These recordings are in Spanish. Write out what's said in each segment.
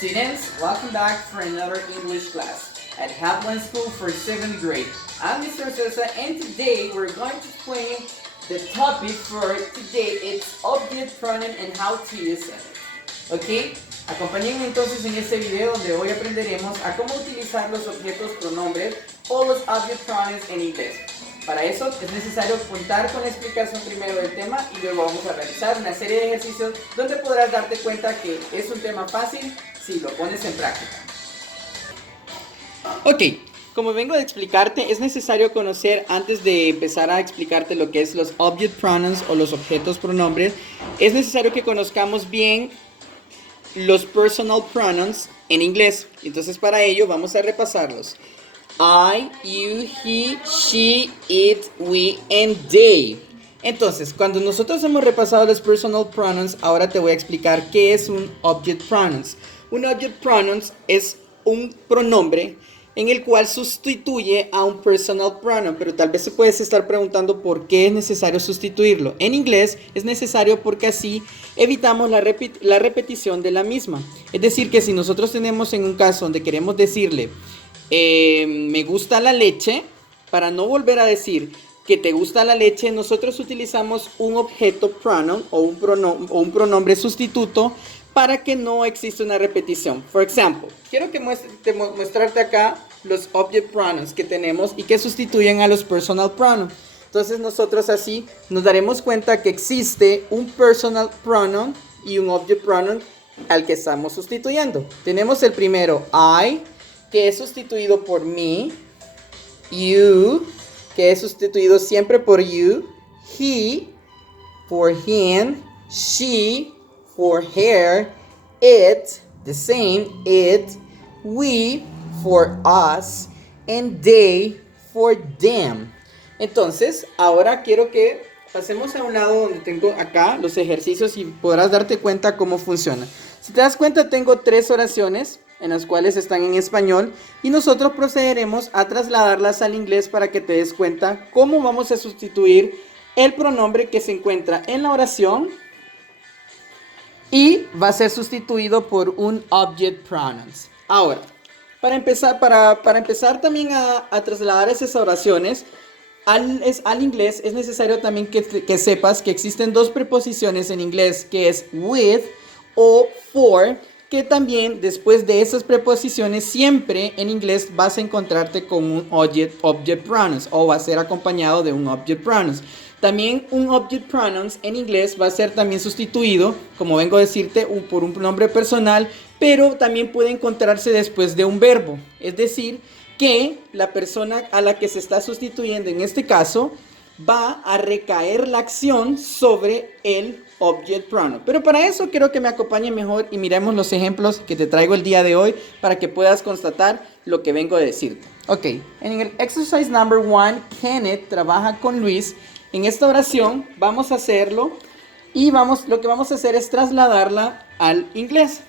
students, welcome back for another English class at Hapland School for 7th grade. I'm Mr. Sosa and today we're going to explain the topic for today. It's object pronoun and how to use it. ¿Ok? Acompáñenme entonces en este video donde hoy aprenderemos a cómo utilizar los objetos pronombres o los object pronouns en inglés. Para eso es necesario contar con la explicación primero del tema y luego vamos a realizar una serie de ejercicios donde podrás darte cuenta que es un tema fácil si lo pones en práctica. Ok, como vengo de explicarte, es necesario conocer antes de empezar a explicarte lo que es los object pronouns o los objetos pronombres, es necesario que conozcamos bien los personal pronouns en inglés. Entonces para ello vamos a repasarlos. I, you, he, she, it, we, and they. Entonces, cuando nosotros hemos repasado los personal pronouns, ahora te voy a explicar qué es un object pronouns. Un object pronouns es un pronombre en el cual sustituye a un personal pronoun, pero tal vez se puedes estar preguntando por qué es necesario sustituirlo. En inglés es necesario porque así evitamos la repetición de la misma. Es decir, que si nosotros tenemos en un caso donde queremos decirle me gusta la leche, para no volver a decir que te gusta la leche, nosotros utilizamos un objeto pronoun o un pronombre sustituto para que no exista una repetición. Por ejemplo, quiero que mostrarte acá los object pronouns que tenemos y que sustituyen a los personal pronouns. Entonces nosotros así nos daremos cuenta que existe un personal pronoun y un object pronoun al que estamos sustituyendo. Tenemos el primero, I, que es sustituido por me, you, que es sustituido siempre por you, he, for him, she, for her, it, the same, it, we, for us, and they, for them. Entonces, ahora quiero que pasemos a un lado donde tengo acá los ejercicios y podrás darte cuenta cómo funciona. Si te das cuenta, tengo 3 oraciones en las cuales están en español y nosotros procederemos a trasladarlas al inglés para que te des cuenta cómo vamos a sustituir el pronombre que se encuentra en la oración y va a ser sustituido por un object pronouns. Ahora, para empezar también a trasladar esas oraciones al inglés, es necesario también que sepas que existen 2 preposiciones en inglés, que es with o for, que también después de esas preposiciones siempre en inglés vas a encontrarte con un object pronouns o va a ser acompañado de un object pronouns. También un object pronouns en inglés va a ser también sustituido, como vengo a decirte, por un pronombre personal, pero también puede encontrarse después de un verbo. Es decir, que la persona a la que se está sustituyendo en este caso va a recaer la acción sobre el object pronoun. Pero para eso quiero que me acompañe mejor y miremos los ejemplos que te traigo el día de hoy para que puedas constatar lo que vengo a decirte. Ok, en el exercise number 1, Kenneth trabaja con Luis. En esta oración vamos a hacerlo y lo que vamos a hacer es trasladarla al inglés.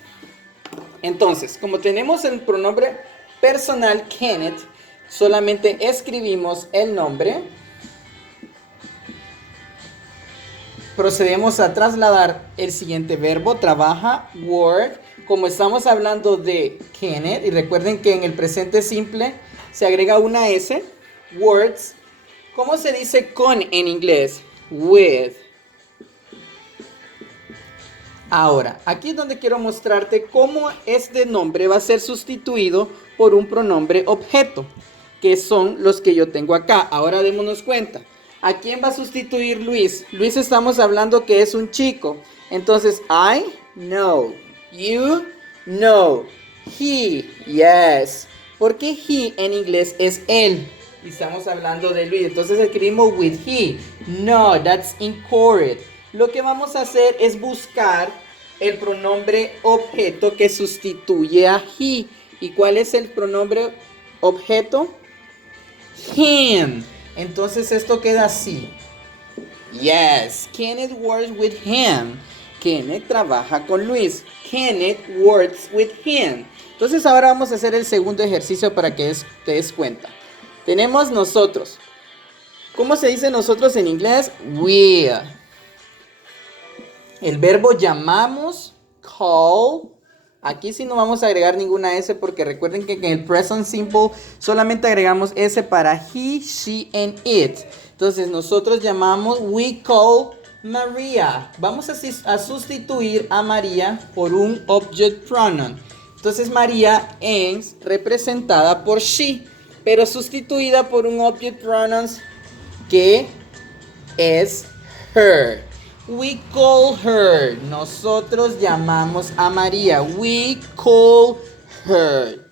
Entonces, como tenemos el pronombre personal Kenneth, solamente escribimos el nombre. Procedemos a trasladar el siguiente verbo, trabaja, work. Como estamos hablando de Kenneth, y recuerden que en el presente simple se agrega una S, works. ¿Cómo se dice con en inglés? With. Ahora, aquí es donde quiero mostrarte cómo este nombre va a ser sustituido por un pronombre objeto, que son los que yo tengo acá. Ahora démonos cuenta. ¿A quién va a sustituir Luis? Luis estamos hablando que es un chico. Entonces, I, no. You, no. He, yes. Porque he en inglés es él. Y estamos hablando de Luis. Entonces escribimos with he. No, that's incorrect. Lo que vamos a hacer es buscar el pronombre objeto que sustituye a he. ¿Y cuál es el pronombre objeto? Him. Entonces esto queda así. Yes, Kenneth works with him. Kenneth trabaja con Luis. Kenneth works with him. Entonces ahora vamos a hacer el segundo ejercicio para que te des cuenta. Tenemos nosotros. ¿Cómo se dice nosotros en inglés? We. El verbo llamamos, call, Aquí sí no vamos a agregar ninguna S porque recuerden que en el present simple solamente agregamos S para he, she, and it. Entonces nosotros llamamos we call Maria. Vamos a sustituir a María por un object pronoun. Entonces María es representada por she, pero sustituida por un object pronoun que es her. We call her. Nosotros llamamos a María. We call her.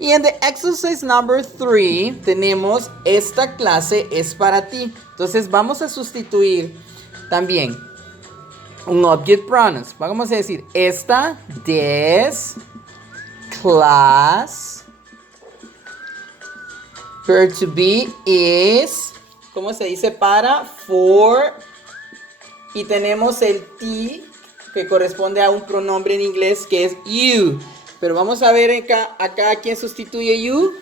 Y en the exercise number 3 tenemos esta clase es para ti. Entonces vamos a sustituir también un object pronouns. Vamos a decir esta, this, class, verb to be is, ¿cómo se dice? Para, for. Y tenemos el T que corresponde a un pronombre en inglés que es you. Pero vamos a ver acá ¿a quién sustituye you?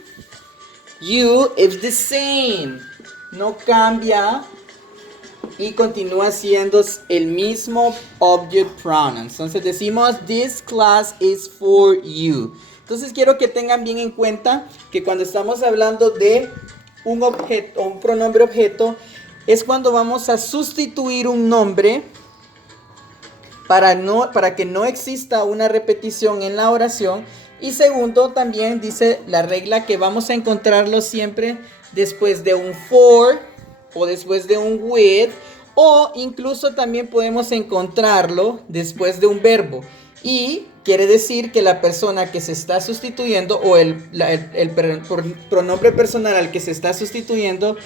You is the same. No cambia y continúa siendo el mismo object pronoun. Entonces decimos this class is for you. Entonces quiero que tengan bien en cuenta que cuando estamos hablando de un objeto o un pronombre objeto, es cuando vamos a sustituir un nombre para que no exista una repetición en la oración. Y segundo, también dice la regla que vamos a encontrarlo siempre después de un for o después de un with, o incluso también podemos encontrarlo después de un verbo. Y quiere decir que la persona que se está sustituyendo o el pronombre personal al que se está sustituyendo,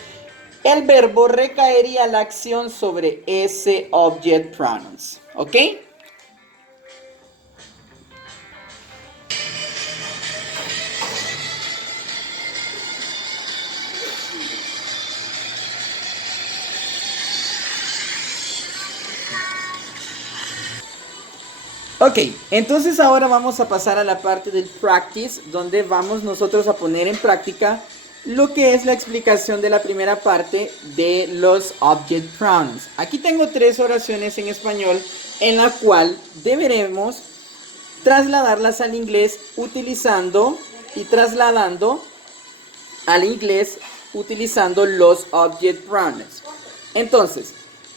el verbo recaería la acción sobre ese object pronouns. ¿Ok? Ok, entonces ahora vamos a pasar a la parte del practice, donde vamos nosotros a poner en práctica lo que es la explicación de la primera parte de los object pronouns. Aquí tengo 3 oraciones en español en la cual deberemos trasladarlas al inglés utilizando y trasladando al inglés utilizando los object pronouns. Entonces,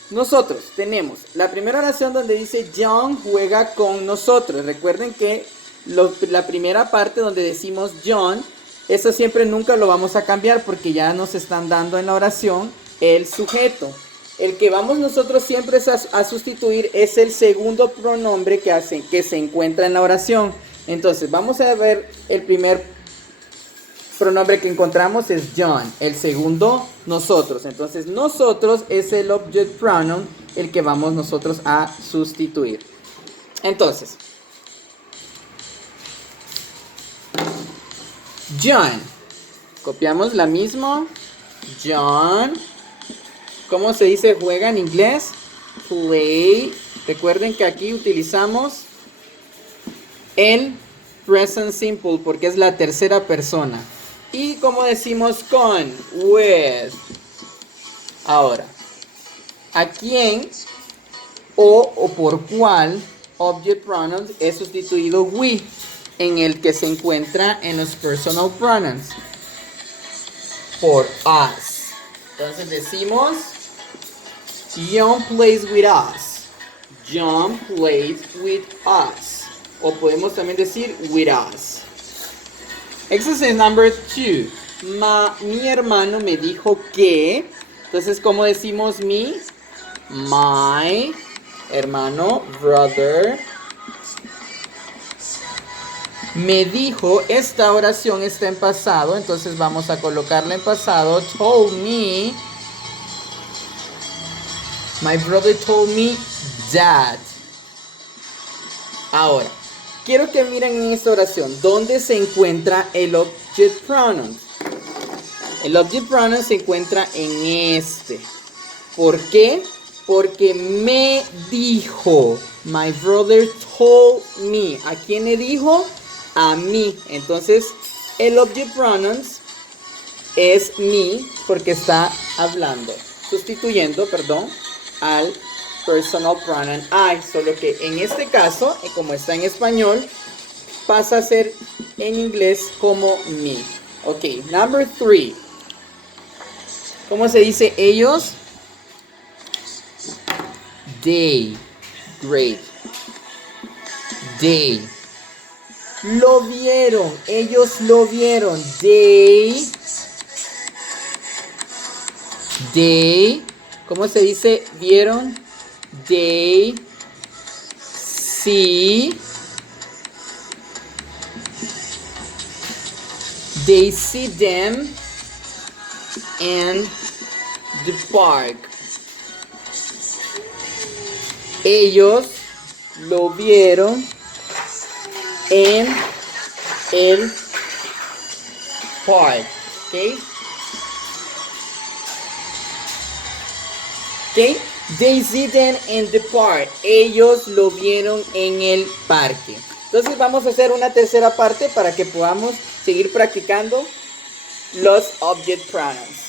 nosotros tenemos la primera oración donde dice John juega con nosotros. Recuerden que la primera parte donde decimos John, eso siempre nunca lo vamos a cambiar porque ya nos están dando en la oración el sujeto. El que vamos nosotros siempre a sustituir es el segundo pronombre que se encuentra en la oración. Entonces vamos a ver el primer pronombre que encontramos es John. El segundo, nosotros. Entonces nosotros es el object pronoun el que vamos nosotros a sustituir. Entonces John. Copiamos la misma. John. ¿Cómo se dice juega en inglés? Play. Recuerden que aquí utilizamos el present simple porque es la tercera persona. Y como decimos con, with. Ahora, ¿a quién o por cuál object pronouns es sustituido we? En el que se encuentra en los personal pronouns. Por us. Entonces decimos John plays with us. John plays with us. O podemos también decir with us. Exercise number 2. Mi hermano me dijo que. Entonces, ¿cómo decimos mi? My hermano, brother. Me dijo, esta oración está en pasado, entonces vamos a colocarla en pasado. Told me. My brother told me that. Ahora, quiero que miren en esta oración, ¿dónde se encuentra el object pronoun? El object pronoun se encuentra en este. ¿Por qué? Porque me dijo. My brother told me. ¿A quién le dijo? A mí. Entonces, el object pronouns es me porque está hablando, sustituyendo, perdón, al personal pronoun I. Solo que en este caso, como está en español, pasa a ser en inglés como me. Ok, number 3. ¿Cómo se dice ellos? They. Great. They. Lo vieron. Ellos lo vieron. They. ¿Cómo se dice vieron? They see. They see them in the park. Ellos lo vieron en el park. ¿Ok? ¿Ok? They see them in the park. Ellos lo vieron en el parque. Entonces vamos a hacer una tercera parte para que podamos seguir practicando los object pronouns.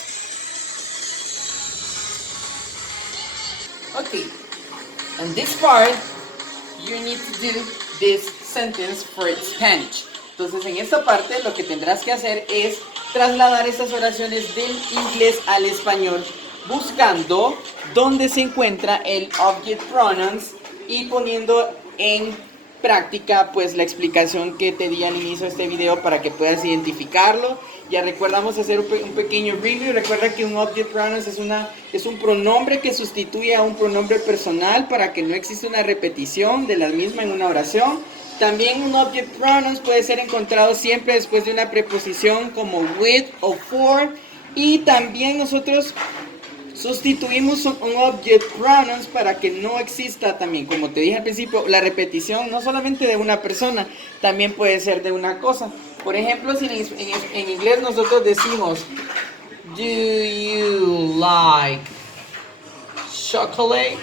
Okay, in this part, you need to do this sentence for Spanish. Entonces en esta parte lo que tendrás que hacer es trasladar estas oraciones del inglés al español, buscando dónde se encuentra el object pronouns y poniendo en práctica pues la explicación que te di al inicio de este video para que puedas identificarlo. Ya recordamos hacer un pequeño review. Recuerda que un object pronouns es un pronombre que sustituye a un pronombre personal para que no exista una repetición de la misma en una oración. También un object pronouns puede ser encontrado siempre después de una preposición como with o for. Y también nosotros sustituimos un object pronouns para que no exista también, como te dije al principio, la repetición no solamente de una persona, también puede ser de una cosa. Por ejemplo, si en inglés nosotros decimos, do you like chocolate?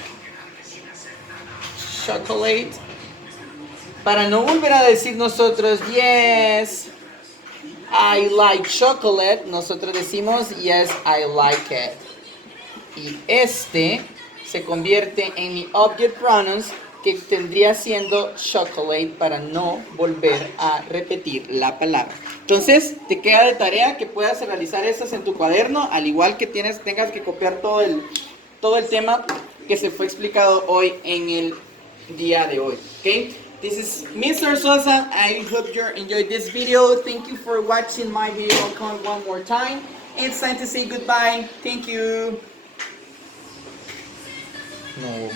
Chocolate. Para no volver a decir nosotros, yes, I like chocolate, nosotros decimos, yes, I like it. Y este se convierte en mi object pronouns, que tendría siendo chocolate, para no volver a repetir la palabra. Entonces te queda de tarea que puedas realizar estas en tu cuaderno, al igual que tengas que copiar todo el tema que se fue explicado hoy en el día de hoy. Okay? This is Mr. Sosa. I hope you enjoyed this video. Thank you for watching my video. I'll come one more time. It's time to say goodbye. Thank you. No.